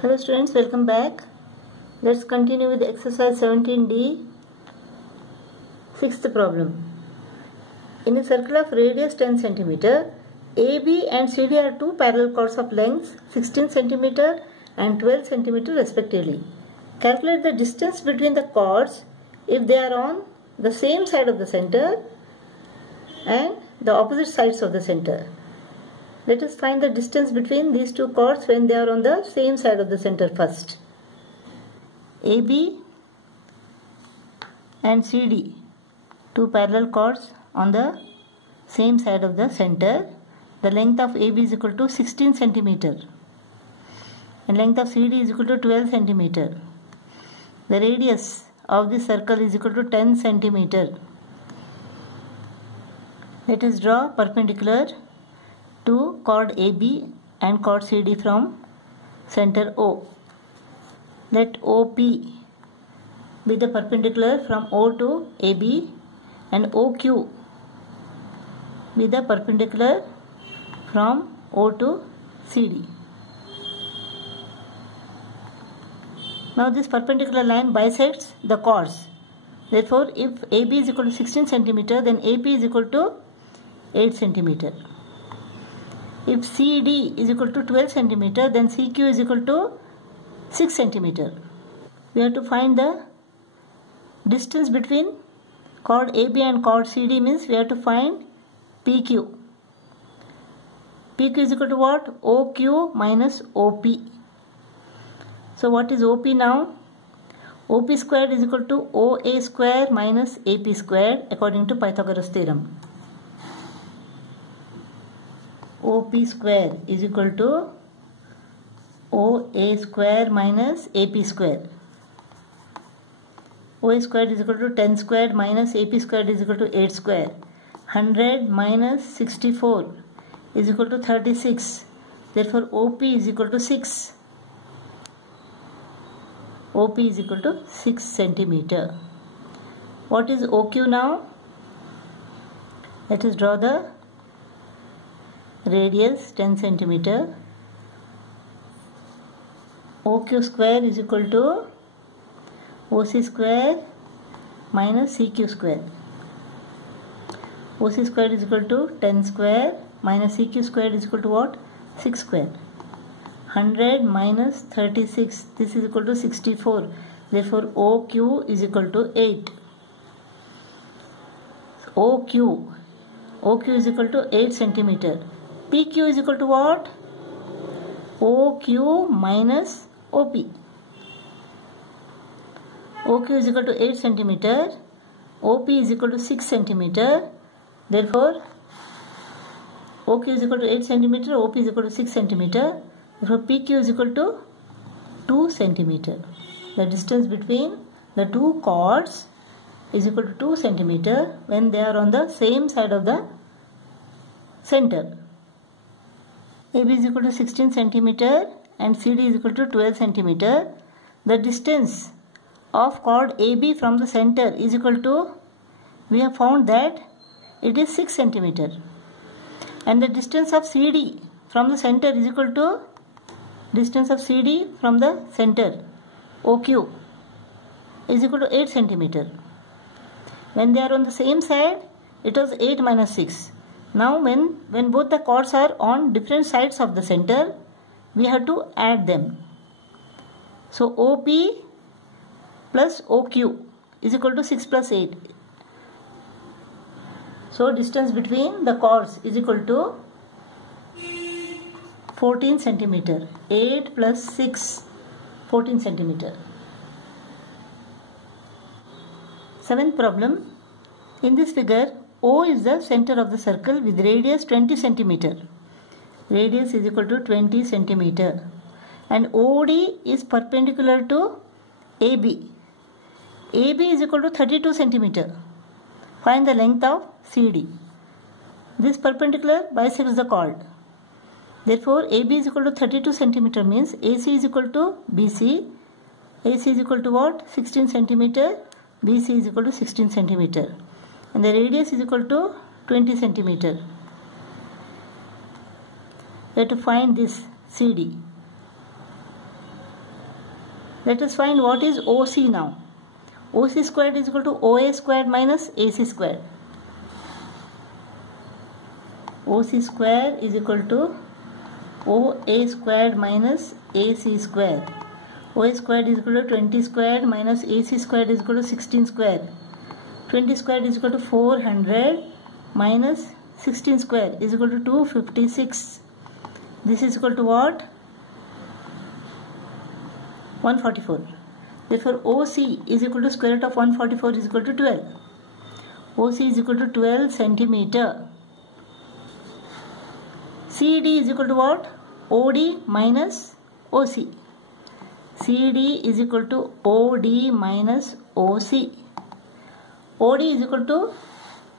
Hello students, welcome back. Let's continue with exercise 17D. Sixth problem. In a circle of radius 10 cm, AB and CD are two parallel chords of lengths 16 cm and 12 cm respectively. Calculate the distance between the chords if they are on the same side of the center and the opposite sides of the center. Let us find the distance between these two chords when they are on the same side of the center first. AB and CD, two parallel chords on the same side of the center. The length of AB is equal to 16 cm and length of CD is equal to 12 cm. The radius of the circle is equal to 10 cm. Let us draw perpendicular to chord AB and chord CD from center O. Let OP be the perpendicular from O to AB and OQ be the perpendicular from O to CD. Now this perpendicular line bisects the chords. Therefore, if AB is equal to 16 cm, then AP is equal to 8 cm. If CD is equal to 12 cm, then CQ is equal to 6 cm. We have to find the distance between chord AB and chord CD, means we have to find PQ. PQ is equal to what? OQ minus OP. So what is OP now? OP squared is equal to OA square minus AP squared according to Pythagoras theorem. OP square is equal to OA square minus AP square. OA squared is equal to 10 squared minus AP squared is equal to 8 square. 100 minus 64 is equal to 36. Therefore, OP is equal to 6. OP is equal to 6 cm. What is OQ now? Let us draw the radius 10 cm. OQ square is equal to OC square minus CQ square. OC square is equal to 10 square minus CQ square is equal to what? 6 square. 100 minus 36, this is equal to 64. Therefore, OQ is equal to 8. OQ is equal to 8 cm. PQ is equal to what? OQ minus OP. OQ is equal to 8 cm. OP is equal to 6 cm. Therefore, OQ is equal to 8 cm. OP is equal to 6 cm. Therefore, PQ is equal to 2 cm. The distance between the two chords is equal to 2 cm when they are on the same side of the center. AB is equal to 16 cm and CD is equal to 12 cm. The distance of chord AB from the center is equal to, we have found that it is 6 cm. And the distance of CD from the center is equal to distance of CD from the center, OQ, is equal to 8 cm. When they are on the same side, it was 8 minus 6. Now when both the chords are on different sides of the center, we have to add them. So OP plus OQ is equal to 6 plus 8. So distance between the chords is equal to 14 cm. 8 plus 6, 14 cm. Seventh problem. In this figure, O is the center of the circle with radius 20 cm. Radius is equal to 20 cm. And OD is perpendicular to AB. AB is equal to 32 cm. Find the length of CD. This perpendicular bisects the chord. Therefore, AB is equal to 32 cm means AC is equal to BC. AC is equal to what? 16 cm. BC is equal to 16 cm. And the radius is equal to 20 cm. We have to find this CD. Let us find what is OC now. OC squared is equal to OA squared minus AC squared. OC square is equal to OA squared minus AC square. OA squared is equal to 20 squared minus AC squared is equal to 16 square. 20 squared is equal to 400 minus 16 square is equal to 256. This is equal to what? 144. Therefore, OC is equal to square root of 144 is equal to 12. OC is equal to 12 centimeter. CD is equal to what? OD minus OC. CD is equal to OD minus OC. OD is equal to,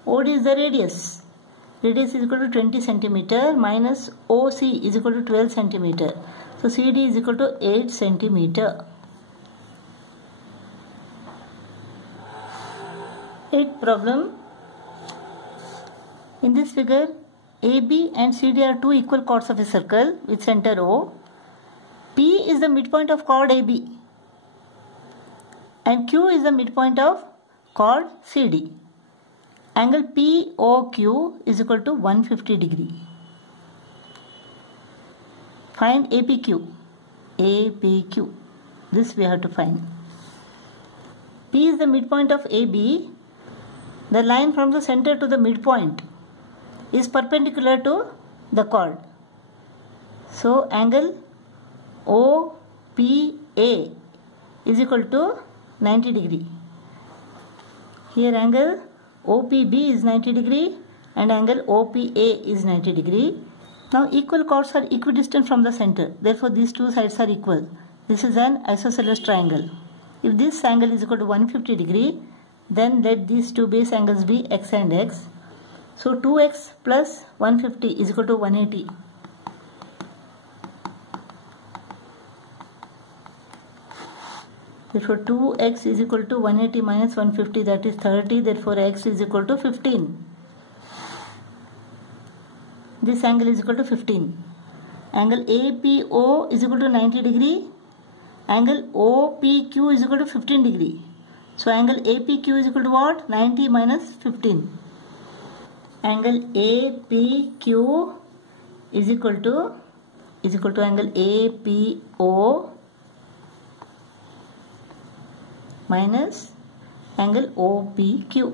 OD is the radius. Radius is equal to 20 centimeter minus OC is equal to 12 centimeter. So CD is equal to 8 centimeter. Eighth problem. In this figure, AB and CD are two equal chords of a circle with center O. P is the midpoint of chord AB and Q is the midpoint of chord CD. Angle POQ is equal to 150 degree. Find APQ. APQ. This we have to find. P is the midpoint of AB. The line from the center to the midpoint is perpendicular to the chord. So angle OPA is equal to 90 degree. Here angle OPB is 90 degree and angle OPA is 90 degree. Now equal chords are equidistant from the center. Therefore these two sides are equal. This is an isosceles triangle. If this angle is equal to 150 degree, then let these two base angles be x and x. So 2x plus 150 is equal to 180. Therefore 2x is equal to 180 minus 150, that is 30. Therefore x is equal to 15. This angle is equal to 15. Angle APO is equal to 90 degree. Angle OPQ is equal to 15 degree. So angle APQ is equal to what? 90 minus 15. Angle APQ is equal to angle APO minus angle OPQ.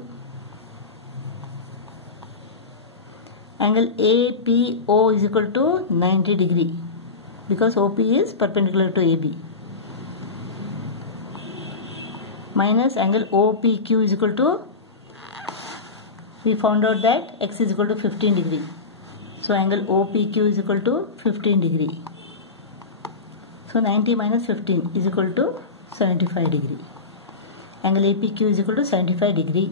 Angle APO is equal to 90 degree because OP is perpendicular to AB. Minus angle OPQ is equal to, we found out that x is equal to 15 degree. So angle OPQ is equal to 15 degree. So 90 minus 15 is equal to 75 degree. Angle APQ is equal to 75 degree.